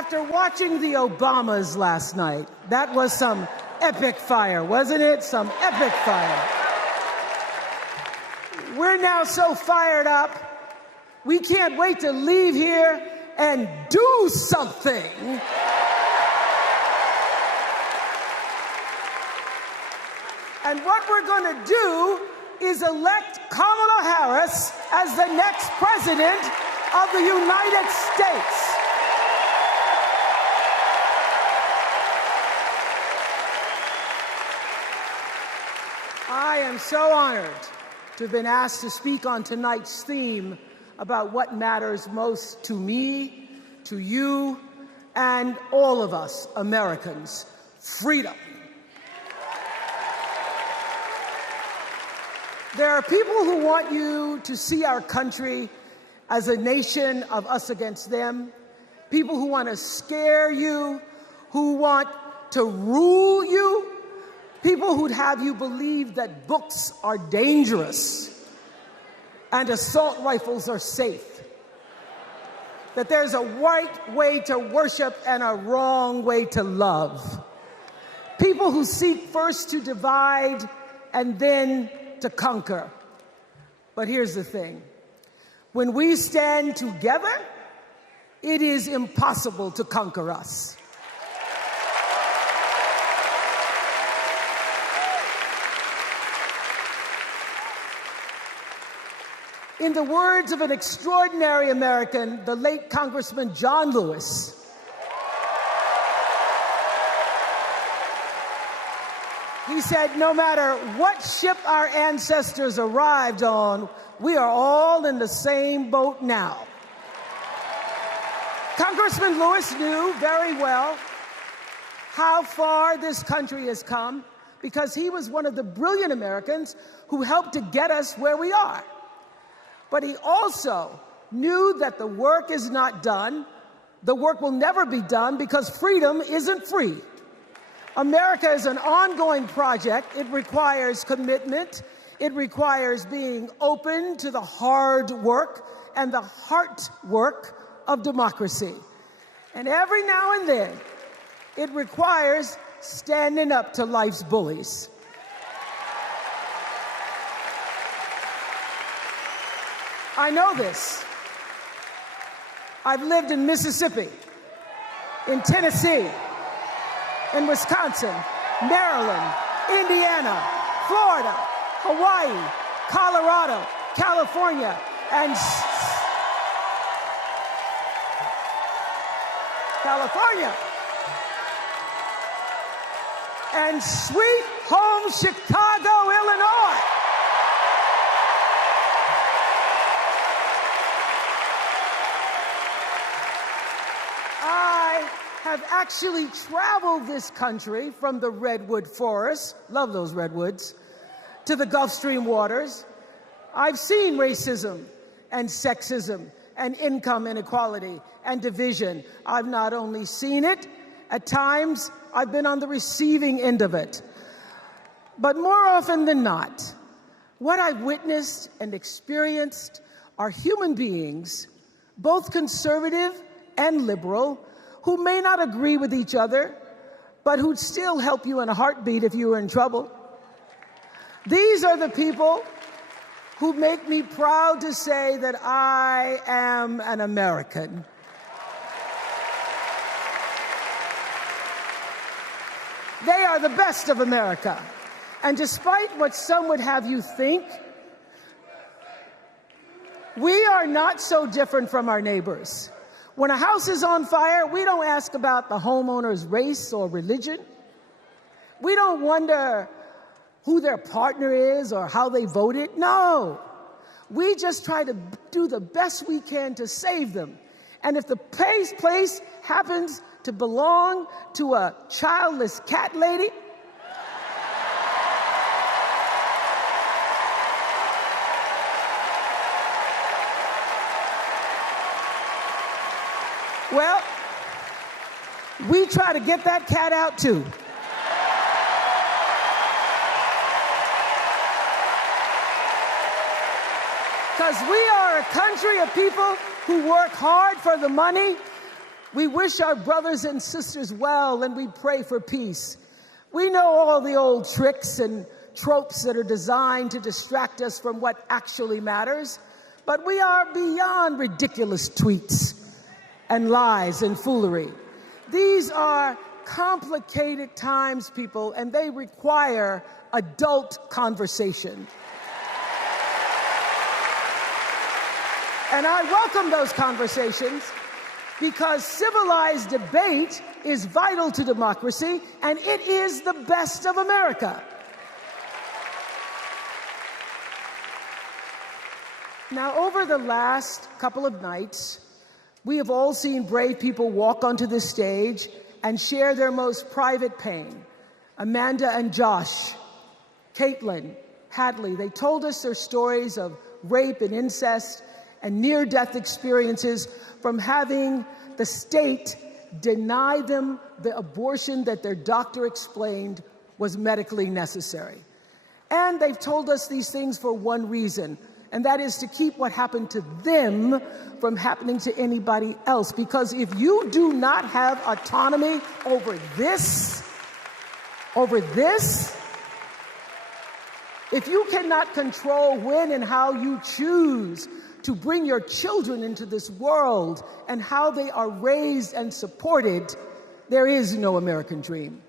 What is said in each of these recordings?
After watching the Obamas last night, that was some epic fire, wasn't it? Some epic fire. We're now so fired up, we can't wait to leave here and do something. And what we're going to do is elect Kamala Harris as the next president of the United States. I am so honored to have been asked to speak on tonight's theme about what matters most to me, to you, and all of us Americans: freedom. There are people who want you to see our country as a nation of us against them, people who want to scare you, who want to rule you, people who'd have you believe that books are dangerous and assault rifles are safe, that there's a right way to worship and a wrong way to love, people who seek first to divide and then to conquer. But here's the thing. When we stand together, it is impossible to conquer us. In the words of an extraordinary American, the late Congressman John Lewis, he said, no matter what ship our ancestors arrived on, we are all in the same boat now. Congressman Lewis knew very well how far this country has come because he was one of the brilliant Americans who helped to get us where we are. But he also knew that the work is not done. The work will never be done because freedom isn't free. America is an ongoing project. It requires commitment. It requires being open to the hard work and the heart work of democracy. And every now and then, it requires standing up to life's bullies. I know this. I've lived in Mississippi, in Tennessee, in Wisconsin, Maryland, Indiana, Florida, Hawaii, Colorado, California, and sweet home Chicago, Illinois. Have actually traveled this country from the redwood forests, love those redwoods, to the Gulf Stream waters. I've seen racism and sexism and income inequality and division. I've not only seen it, at times I've been on the receiving end of it. But more often than not, what I've witnessed and experienced are human beings, both conservative and liberal, who may not agree with each other, but who'd still help you in a heartbeat if you were in trouble. These are the people who make me proud to say that I am an American. They are the best of America. And despite what some would have you think, we are not so different from our neighbors. When a house is on fire, we don't ask about the homeowner's race or religion. We don't wonder who their partner is or how they voted. No. We just try to do the best we can to save them. And if the place happens to belong to a childless cat lady, well, we try to get that cat out too. Because we are a country of people who work hard for the money, We wish our brothers and sisters well, and we pray for peace. We know all the old tricks and tropes that are designed to distract us from what actually matters, but we are beyond ridiculous tweets and lies and foolery. These are complicated times, people, and they require adult conversation. And I welcome those conversations because civilized debate is vital to democracy, and it is the best of America. Now, over the last couple of nights, we have all seen brave people walk onto this stage and share their most private pain. Amanda and Josh, Caitlin, Hadley, they told us their stories of rape and incest and near-death experiences from having the state deny them the abortion that their doctor explained was medically necessary. And they've told us these things for one reason, and that is to keep what happened to them from happening to anybody else. Because if you do not have autonomy over this, if you cannot control when and how you choose to bring your children into this world and how they are raised and supported, there is no American dream.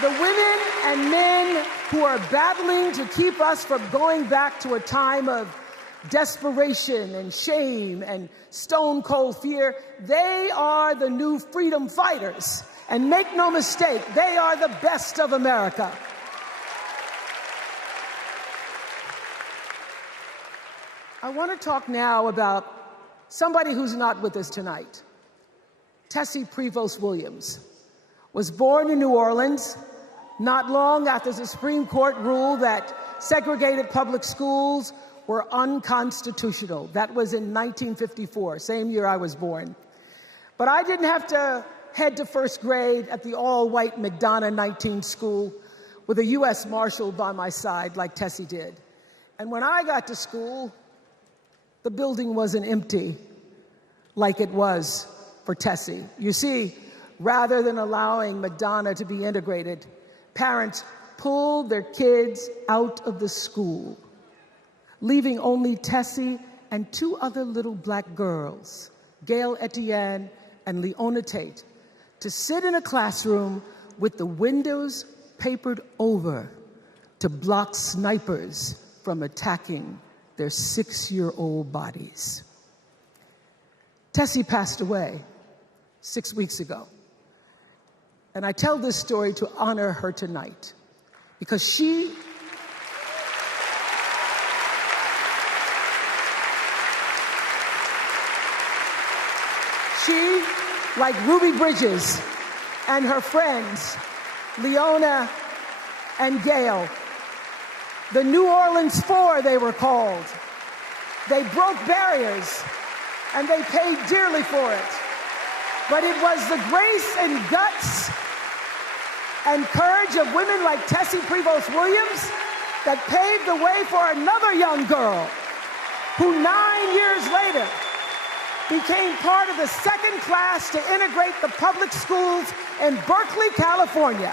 The women and men who are battling to keep us from going back to a time of desperation and shame and stone cold fear, they are the new freedom fighters. And make no mistake, they are the best of America. I want to talk now about somebody who's not with us tonight. Tessie Prevost Williams was born in New Orleans not long after the Supreme Court ruled that segregated public schools were unconstitutional. That was in 1954, same year I was born. But I didn't have to head to first grade at the all-white McDonough 19 school with a U.S. Marshal by my side like Tessie did. And when I got to school, the building wasn't empty like it was for Tessie. You see, rather than allowing McDonough to be integrated, parents pulled their kids out of the school, leaving only Tessie and two other little black girls, Gail Etienne and Leona Tate, to sit in a classroom with the windows papered over to block snipers from attacking their 6-year-old bodies. Tessie passed away 6 weeks ago. And I tell this story to honor her tonight because she like Ruby Bridges and her friends, Leona and Gail, the New Orleans Four they were called. They broke barriers and they paid dearly for it. But it was the grace and guts and courage of women like Tessie Prevost Williams that paved the way for another young girl who 9 years later became part of the second class to integrate the public schools in Berkeley, California.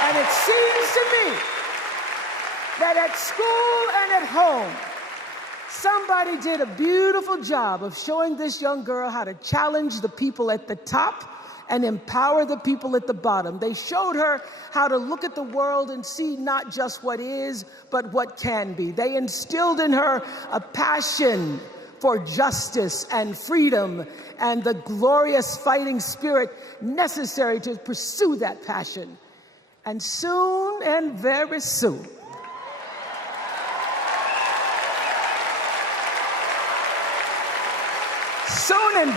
And it seems to me that at school and at home, somebody did a beautiful job of showing this young girl how to challenge the people at the top and empower the people at the bottom. They showed her how to look at the world and see not just what is, but what can be. They instilled in her a passion for justice and freedom and the glorious fighting spirit necessary to pursue that passion. And soon, and very soon,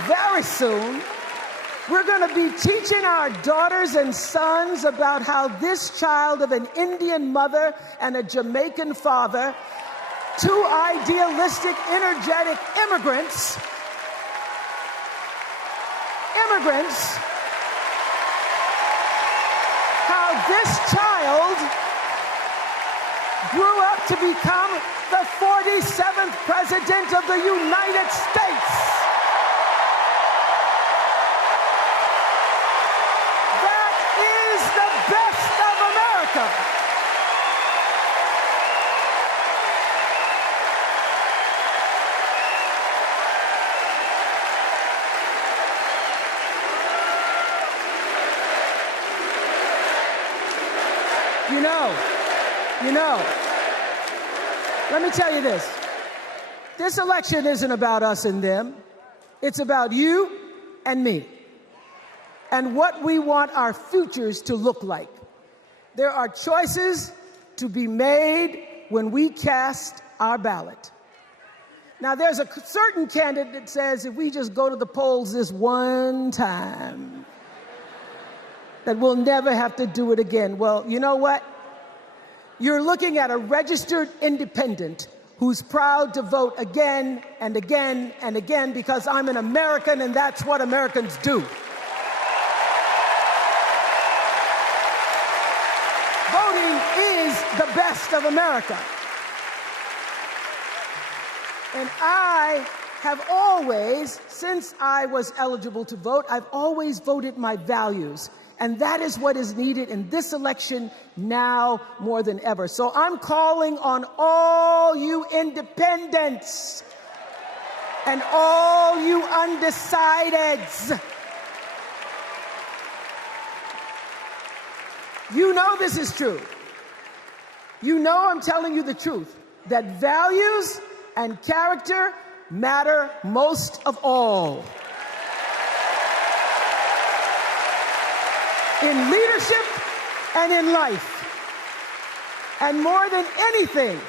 very soon, we're going to be teaching our daughters and sons about how this child of an Indian mother and a Jamaican father, two idealistic, energetic immigrants, how grew up to become the 47th President of the United States. That is the best of America. You know, let me tell you this. This election isn't about us and them. It's about you and me and what we want our futures to look like. There are choices to be made when we cast our ballot. Now, there's a certain candidate that says if we just go to the polls this one time, that we'll never have to do it again. Well, you know what? You're looking at a registered independent who's proud to vote again and again and again because I'm an American and that's what Americans do. Voting is the best of America. And I have always, since I was eligible to vote, I've always voted my values. And that is what is needed in this election now more than ever. So I'm calling on all you independents and all you undecideds. You know this is true. You know I'm telling you the truth, that values and character matter most of all. In leadership and in life. And more than anything,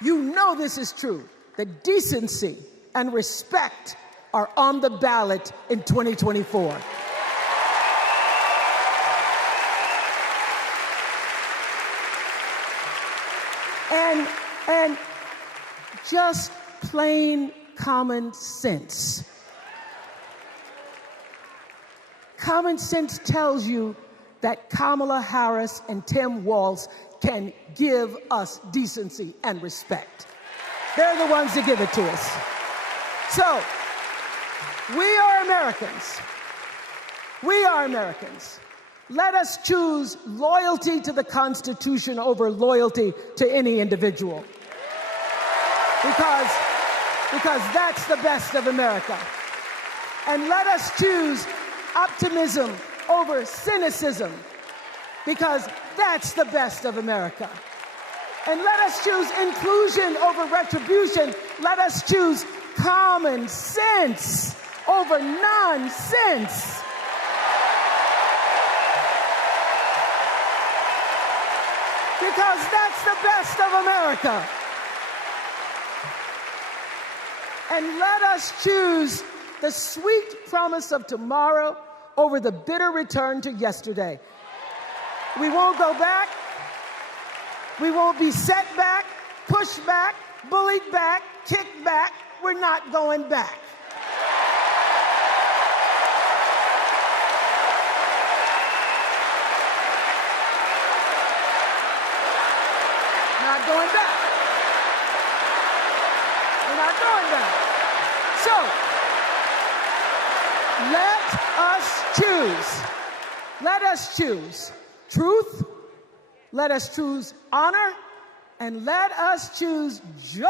you know this is true, that decency and respect are on the ballot in 2024. And just plain common sense. Common sense tells you that Kamala Harris and Tim Walz can give us decency and respect. They're the ones that give it to us. So, we are Americans. We are Americans. Let us choose loyalty to the Constitution over loyalty to any individual. Because that's the best of America. And let us choose optimism over cynicism, because that's the best of America. And let us choose inclusion over retribution. Let us choose common sense over nonsense. Because that's the best of America. And let us choose the sweet promise of tomorrow over the bitter return to yesterday. We won't go back. We won't be set back, pushed back, bullied back, kicked back. We're not going back. Not going back. We're not going back. So, let us choose. Let us choose truth. Let us choose honor. And let us choose joy.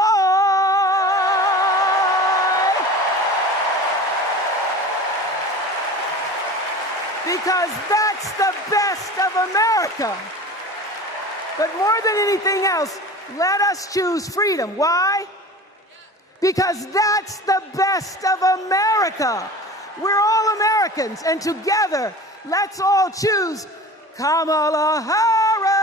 Because that's the best of America. But more than anything else, let us choose freedom. Why? Because that's the best of America. We're all Americans, and together, let's all choose Kamala Harris.